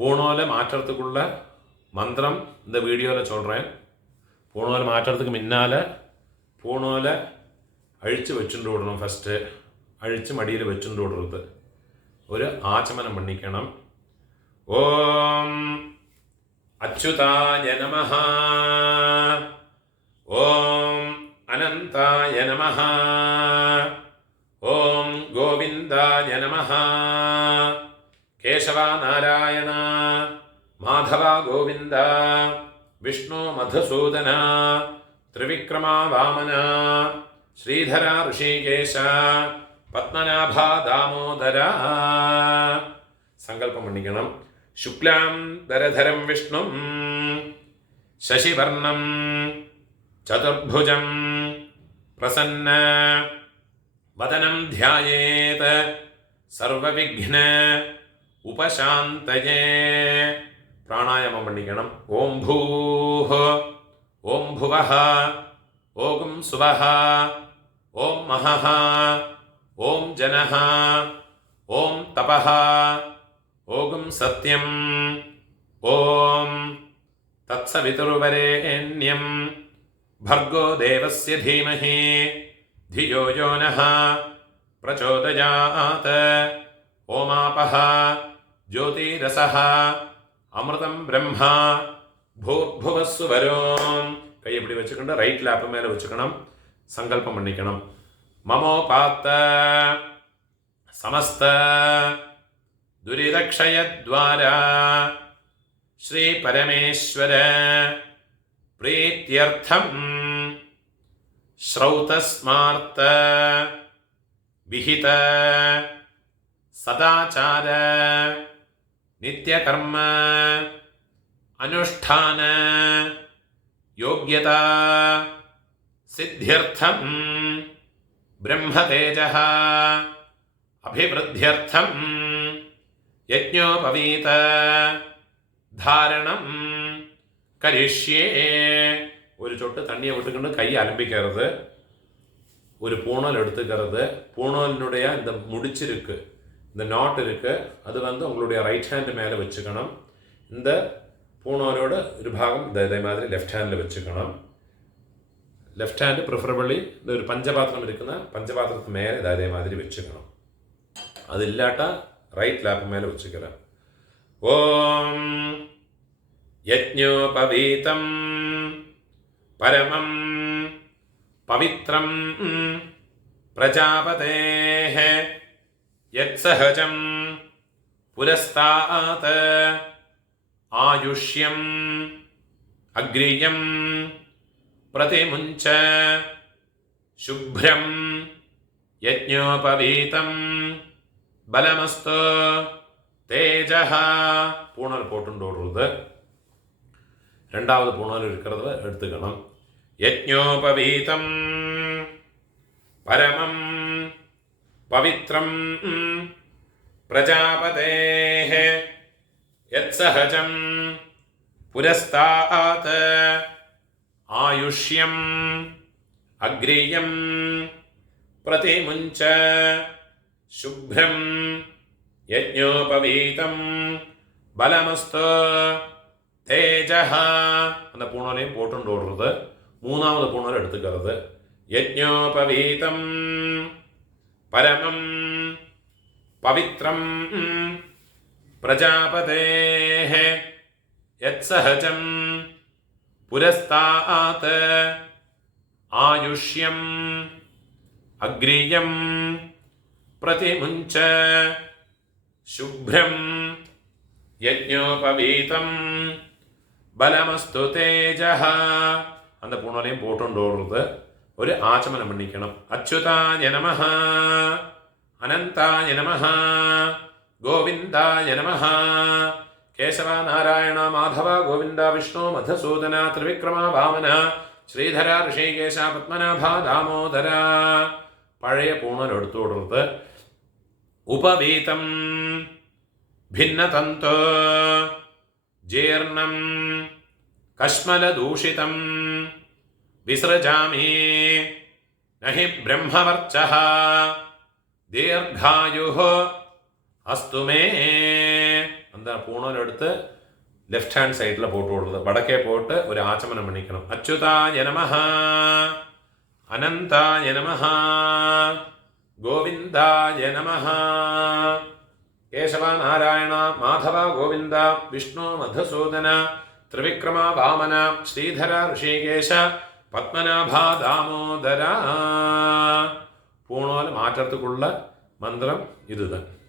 பூணோல மாற்றத்துக்குள்ள மந்திரம் இந்த வீடியோவில் சொல்கிறேன். பூணோல மாற்றத்துக்கு முன்னால் பூணோல അഴിച്ച് വെച്ചുകൊണ്ട് വിടണം. ഫസ്റ്റ് അഴിച്ച് മടിയിൽ വെച്ചുകൊണ്ട് വിടരുത്. ഒരു ആചമനം പണിക്കണം. ഓം അച്യുതായ നമഃ, ഓം അനന്തായ നമഃ, ഓം ഗോവിന്ദായ നമഃ, കേശവ നാരായണ മാധവ ഗോവിന്ദ, വിഷ്ണു മധുസൂദന, ത്രിവിക്രമ വാമന, ശ്രീധര ഋഷികേശ, പത്മനാഭ ദാമോദര. സങ്കല്പം പണിക്കണം. ശുക്ലാം ദരധരം വിഷ്ണും ശശിവർണം ചതുർഭുജം പ്രസന്ന വദനം ധ്യായേത് സർവവിഘ്ന ഉപശാന്തയേ. പ്രാണായാമം പണിക്കണം. ഓം ഭൂഃ, ഓം ഭുവഃ, ഓം സുവഃ, ഓം മഹഃ, ഓം ജനഃ, ഓം തപഃ, ഓം സത്യം, ഓം തത്സവിതുർവരേണ്യം ഭർഗോ ദേവസ്യ ധീമഹി ധിയോ യോ നഃ പ്രചോദയാത്. ഓമാപഃ ജ്യോതിരസഃ അമൃതം ബ്രഹ്മ ഭൂർഭുവസ്സുവരോം. കൈ എപ്പിടി വെച്ചുകൊണ്ട് റൈറ്റ് ലാപ്പ് മേലെ വെച്ചുക്കണം. സങ്കല്പം പണിക്കണം. മമോപാത്ത സമസ്ത ദുരിതക്ഷയദ്വാര ശ്രീ പരമേശ്വര പ്രീത്യർത്ഥം ശ്രൗതസ്മാർത്ത വിഹിത സദാചാര നിത്യകർമ്മ അനുഷ്ഠാന യോഗ്യത സിദ്ധ്യർത്ഥം ബ്രഹ്മതേജഃ അഭിവൃദ്ധ്യർത്ഥം യജ്ഞോപവീത ധാരണം കരിഷ്യേ. ഒരു ചൊട്ട് തണ്ണിയെ വിട്ടുകൊണ്ട് കൈ അലമ്പിക്കരുത്. ஒரு பூணல் எடுத்துக்கிறது. பூணலினுடைய இந்த முடிச்சிருக்கு, இந்த நாட் இருக்கு, அது உங்களுடைய ரைட் ஹேண்ட் மேலே வச்சுக்கணும். இந்த பூணோலோட ஒரு பாகம் இதே மாதிரி லெஃப்ட் ஹேண்டில் வச்சுக்கணும். லெஃப்ட் ஹேண்டு ப்ரிஃபரபிளி இந்த ஒரு பஞ்சபாத்திரம் இருக்குன்னா பஞ்சபாத்திரத்து மேலே இதே மாதிரி வச்சுக்கணும். அது இல்லாட்டா ரைட் லேப் மேலே வச்சுக்கிறேன். ஓம் யஜ்ஞோபவீதம் பரமம் பவித்ரம் பிரஜாபதேஹ யத்சஹஜம் புரஸ்தாத் ஆயுஷ்யம் அக்ரியம் பிரதிமுஞ்ச ശുഭ്രം യജ്ഞോപവീതം ബലമസ്തു തേജഃ. പൂണൽ പോട്ടുണ്ടോടുന്നത്. രണ്ടാമത് പൂണൽ എടുക്കുന്നത് എടുത്തുക്കണം. യജ്ഞോപവീതം പരമം പവിത്രം പ്രജാപതേഃ യത്സഹജം പുരസ്താത് ആയുഷ്യം അഗ്രിയം പ്രതിമുഞ്ച ശുഭ്രം യജ്ഞോപവീതം ബലമസ്തു തേജഃ. அந்த பூணலையும் போட்டுண்டு ஓடுறது. மூணாவது பூணல் எடுத்துக்கிறது. யஜ்ஞோபவீதம் பரமம் பவித்ரம் பிரஜாபதேஹ யத்சஹஜம் புரஸ்தாத் ஆயுஷ்யம் அக்ரியம் பிரதிமுஞ்ச ശുഭ്രം യജ്ഞോപവീതം ബലമസ്തു തേജഃ. அந்த பூணலையும் போட்டுண்டு ஓடுறது. ஒரு ஆச்சமனம் பண்ணிக்கணும். அச்சுதாய நமஹ, அனந்தாய நமஹ, கோவிந்தாய நமஹ, കേശവ നാരായണ മാധവ ഗോവിന്ദ, വിഷ്ണു മധുസൂദന, ത്രിവിക്രമ വാമന, ശ്രീധര ഋഷികേശ, പത്മനാഭ ദാമോദര. പഴയ പൂണൽ എടുത്തു കൊടുത്ത് ഉപവീതം ഭിന്നതന്തു ജീർണം കശ്മലദൂഷിതം വിസൃജാമി നഹി ബ്രഹ്മവർച്ചഃ ദീർഘായുഃ അസ്തു മേ. എന്താ പൂണൂലെടുത്ത് ലെഫ്റ്റ് ഹാൻഡ് സൈഡിൽ പോട്ട് കൊടുത്തത്. വടക്കേ പോട്ട് ഒരു ആചമനം പണിക്കണം. അച്യുതായ നമഃ, അനന്തായ നമഃ, ഗോവിന്ദായ നമഃ, കേശവ നാരായണ മാധവ ഗോവിന്ദ, വിഷ്ണു മധുസൂദന, ത്രിവിക്രമ വാമന, ശ്രീധര ഋഷികേശ, പത്മനാഭ ദാമോദര. പൂണോല് മാറ്റത്തുക്കുള്ള മന്ത്രം ഇത് തന്നെ.